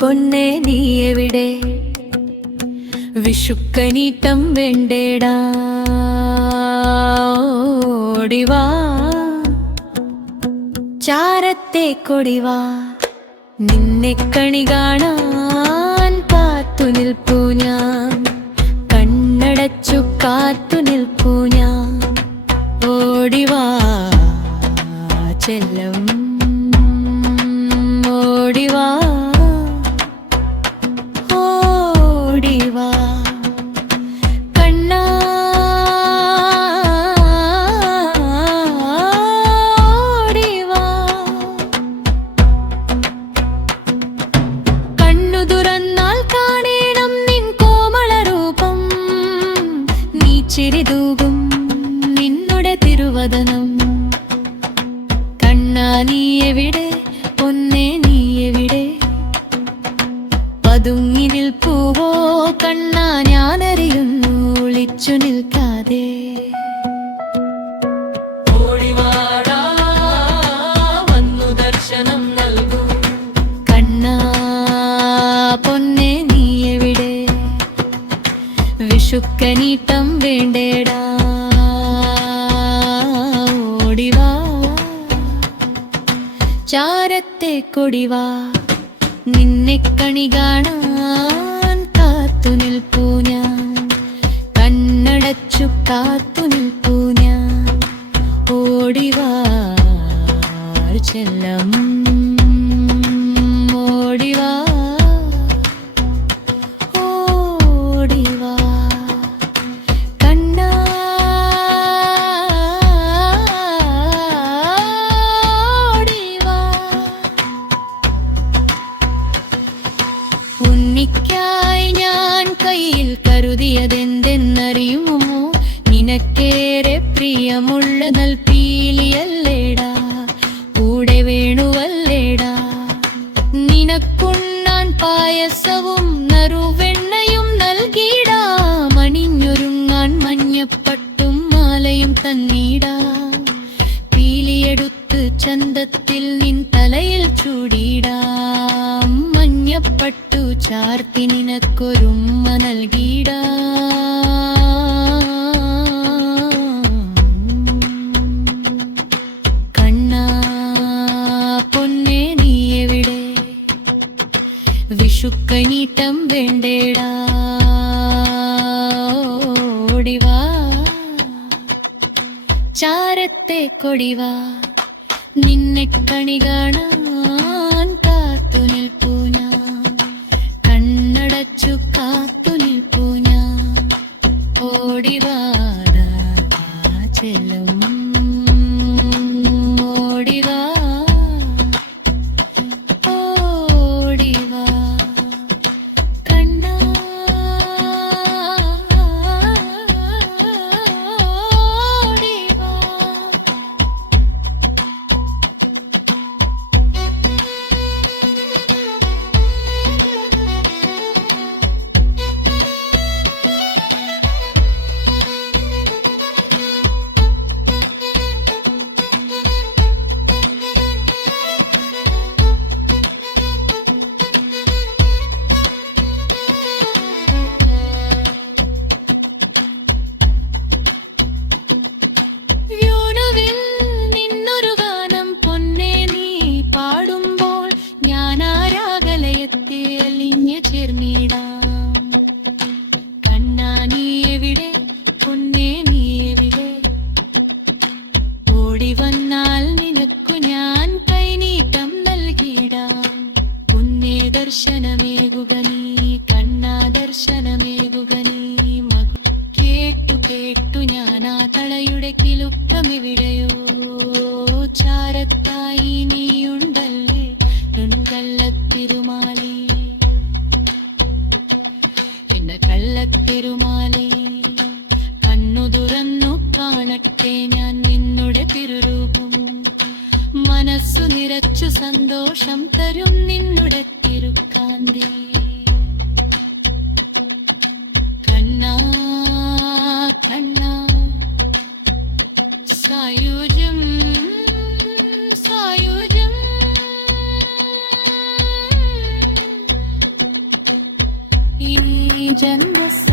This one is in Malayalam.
പൊന്നെ നീ എവിടെ? വിഷുക്കനീട്ടം വേണ്ടേടാ, ഓടിവാ ചാരത്തെ കൊടിവാ. നിന്നെ കണി കാണാൻ കാത്തു നിൽപ്പൂ ഞാൻ, കണ്ണടച്ചു കാത്തു നിൽപ്പൂ ഞാൻ. ഓടിവാ ചെല്ലം, ഓടിവാ ഓടിവാ കണ്ണാ, ഓടിവാ. കണ്ണു തുറന്നാൽ കാണേണം നിൻ കോമള രൂപം, നീ ചിരി തൂകും നിന്നുടെ തിരുവദനം. കണ്ണാ നീ എവിടെ? പൊന്നേ നീ എവിടെ? പതുങ്ങി നിൽപ്പൂവോ കണ്ണാ, ഞാനറിയുന്നു ഒളിച്ചു നിൽക്കാതെ. ഓടിവാടാ വന്നു ദർശനം നൽകൂ. കണ്ണാ പൊന്നേ നീ എവിടെ? വിഷുക്കനീട്ടം വേണ്ടേടാ, ഓടിവാ ചാരത്തെ കൊടിവാ. നിന്നെ കണി കാണാൻ കാത്തു നിൽപ്പൂ ഞാൻ, കണ്ണടച്ചു കാത്തു നിൽപ്പൂ ഞാൻ. ഓടിവാ ചെല്ലം, ഓടിവാ ഓടിവാ കണ്ണാ, ഓടിവാ. ഉണ്ണിക്കായി ഞാൻ കയ്യിൽ കരുതിയതെന്തെന്നറിയുമോ? നിനക്കേറെ പ്രിയമുള്ള നൽപീലിയല്ലേടാ, കൂടെ വേണുവല്ലേടാ. നിനക്കുണ്ണാൻ പായസവും നറുവെണ്ണയും നൽകിടാ, മണിഞ്ഞൊരുങ്ങാൻ മഞ്ഞപ്പട്ടും മാലയും തന്നീടാ. പീലിയെടുത്ത് ചന്തത്തിൽ നിൻ തലയിൽ ചൂടിടാം, മഞ്ഞപ്പട്ടു ചാർത്തി നിനക്കൊരുമ്മ നൽകിടാ. കണ്ണാ പൊന്നേ നീ എവിടെ? വിഷുക്കനീട്ടം വേണ്ടേടാ, ഓടിവാ ചാരത്തെ കൊടിവാ. നിന്നെ കണി കാണാൻ കാത്തു നിൽപ്പൂ ഞാൻ, കണ്ണടച്ചു കാത്തു നിൽപ്പൂ ഞാൻ. ഓടിവാ ചെല്ലും, ഓടിവാ ഓടിവാ കണ്ണാ, ഓടിവാ. കണ്ണാ നീ എവിടെ? പൊന്നേ നീ എവിടെ? ഓടി വന്നാൽ നിനക്കു ഞാൻ കൈനീട്ടം നൽകിടാം. പൊന്നേ ദർശനമേകുക നീ, കണ്ണാ ദർശനമേകുക നീ. കേട്ടു കേട്ടു ഞാനാ തളയുടെ കിലുക്കമെവിടെയോ, ചാരത്തായി നീയുണ്ടല്ലേ കള്ളത്തിരുമാലി, എന്ന കള്ളത്തിരുമാലി. കണ്ണു തുറന്നു കാണട്ടെ ഞാൻ നിന്നുടെ തിരുരൂപം, മനസ്സു നിറച്ചു സന്തോഷം തരും നിന്നുടെ തിരുക്കാന്തി. കണ്ണാ കണ്ണാ സായുജ്യം സായുജ്യം ജന്മസ്